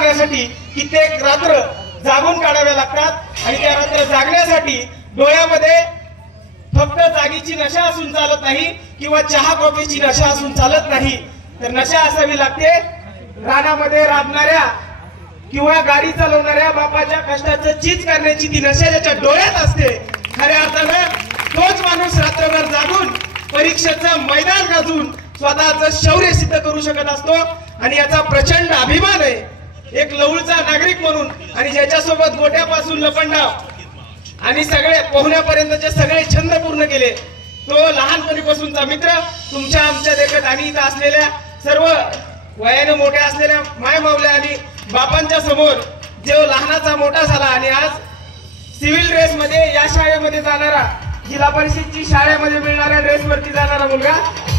मारण्यासाठी कित्येक रात्र जागून काढाव्या लागतात आणि त्या रात्र जागण्यासाठी डोळ्यामध्ये फक्त जागीची नशा असून चालत नाही किंवा चहा कॉफीची नशा असून चालत नाही, तर नशा असावी लागते रानामध्ये राबणाऱ्या किंवा गाडी चालवणाऱ्या बापाच्या कष्टाचं चीज करण्याची ती नशा ज्याच्या डोळ्यात असते. खऱ्या अर्थानं तोच माणूस रात्रभर जागून परीक्षेचं मैदान गाजून स्वतःचं शौर्य सिद्ध करू शकत असतो आणि याचा प्रचंड अभिमान आहे एक लवळचा नागरिक म्हणून. आणि ज्याच्यासोबत गोट्यापासून लपंडाव आणि सगळे पोहण्यापर्यंतचे सगळे छंद पूर्ण केले, तो लहानपणीपासूनचा मित्र, तुमच्या आमच्या देखत आणि इथं असलेल्या सर्व वयाने मोठ्या असलेल्या माय मावल्या आणि बापांच्या समोर जो लहानाचा मोठा झाला आणि आज सिव्हिल ड्रेस मध्ये या शाळेमध्ये जाणारा, जिल्हा परिषदची शाळेमध्ये मिळणाऱ्या ड्रेस वरती जाणारा मुलगा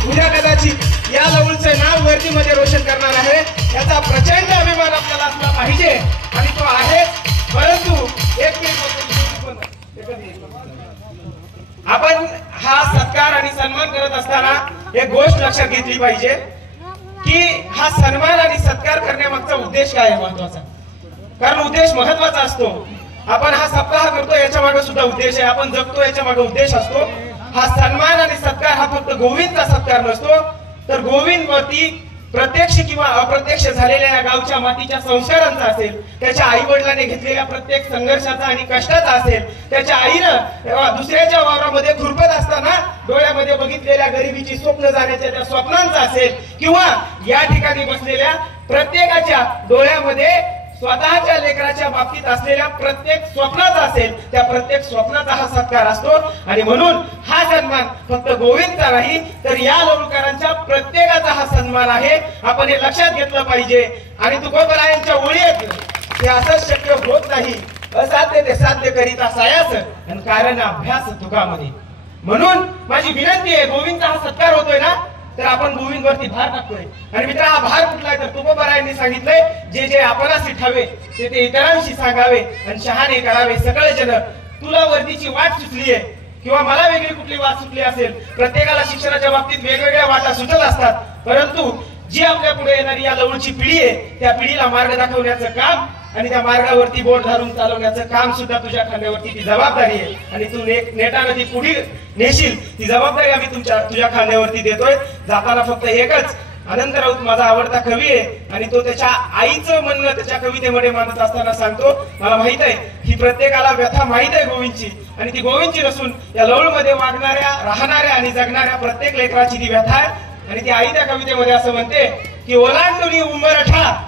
उद्या कदाचित या लवळचं नाव वर्दीमध्ये रोशन करणार आहे. याचा प्रचंड अभिमान आपल्याला असला पाहिजे आणि तो आहे. परंतु आपण हा सत्कार आणि सन्मान करत असताना एक गोष्ट लक्षात घेतली पाहिजे की हा सन्मान आणि सत्कार करण्यामागचा उद्देश काय आहे महत्वाचा. कारण उद्देश महत्वाचा असतो. आपण हा सप्ताह करतो याच्या मागे सुद्धा उद्देश आहे, आपण जगतो याच्या मागे उद्देश असतो. हा सन्मान आणि सत्कार हा फक्त गोविंदचा सत्कार नसतो, तर गोविंद वरती प्रत्यक्ष किंवा अप्रत्यक्ष झालेल्या या गावच्या मातीच्या संस्कारांचा असेल, त्याच्या आई वडिलांनी घेतलेल्या प्रत्येक संघर्षाचा आणि कष्टाचा असेल, त्याच्या आईनं दुसऱ्याच्या वावरामध्ये खुरपत असताना डोळ्यामध्ये बघितलेल्या गरिबीची स्वप्न जाण्याच्या त्या स्वप्नांचा असेल, किंवा या ठिकाणी बसलेल्या प्रत्येकाच्या डोळ्यामध्ये स्वतःच्या लेकराच्या बाबतीत असलेल्या प्रत्येक स्वप्नाचा असेल, त्या प्रत्येक स्वप्नाचा हा सत्कार असतो. आणि म्हणून हा सन्मान फक्त गोविंदचा नाही, तर या लवळकरांच्या प्रत्येकाचा हा सन्मान आहे. आपण हे लक्षात घेतलं पाहिजे. आणि तुकोबरायांच्या ओळी आहेत, ते असंच शक्य होत नाही, असाध्य ते साध्य करीता सायास आणि कारण अभ्यास तुकामध्ये. म्हणून माझी विनंती आहे, गोविंदचा हा सत्कार होतोय ना, तर आपण गोविंद वरती भार टाकतोय. आणि मित्रा, हा भार कुठला तर तुकोबरायांनी सांगितलंय, जे जे आपणाशी ठावे ते ते इतरांशी सांगावे आणि शहाणे करावे सकळ जन. तुला वर्दीची वाट सुचलीये किंवा मला वेगळी कुठली वाट सुचली असेल, प्रत्येकाला शिक्षणाच्या बाबतीत वेगवेगळ्या वाटा सुचत असतात, परंतु जी आपल्या पुढे येणारी या लवळची पिढी आहे, त्या पिढीला मार्ग दाखवण्याचं काम आणि त्या मार्गावरती बोट धरून चालवण्याचं काम सुद्धा तुझ्या खांद्यावरती ती जबाबदारी आहे. आणि तू नेटानं ती पुढे नेशील, ती जबाबदारी आम्ही तुझ्या खांद्यावरती देतोय. जाताना फक्त एकच, अनंत राऊत माझा आवडता कवी आहे आणि तो त्याच्या आईचं म्हणणं त्याच्या कवितेमध्ये मानत असताना सांगतो, मला माहित आहे ही प्रत्येकाला व्यथा माहित आहे गोविंदची, आणि ती गोविंदची नसून या लवळमध्ये वागणाऱ्या, राहणाऱ्या आणि जगणाऱ्या प्रत्येक लेकराची ती व्यथा आहे. आणि ती आई त्या कवितेमध्ये असं म्हणते की ओलांडुनी उंबरठा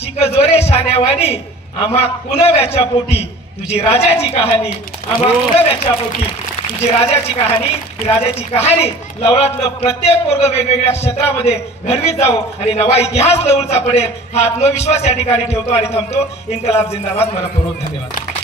शिक जोरे शाण्यावानी, आम्हा कुणव्याच्या पोटी तुझी राजाची कहाणी, आम्हा कुणव्याच्या पोटी तुझी राजाची कहाणी. राजाची कहाणी लवळातलं प्रत्येक वर्ग वेगवेगळ्या क्षेत्रामध्ये घडवीत जावो आणि नवा इतिहास लवळचा पडेल, हा आत्मविश्वास या ठिकाणी ठेवतो आणि थांबतो. इन्कलाब जिंदाबाद. मनपूर्वक धन्यवाद.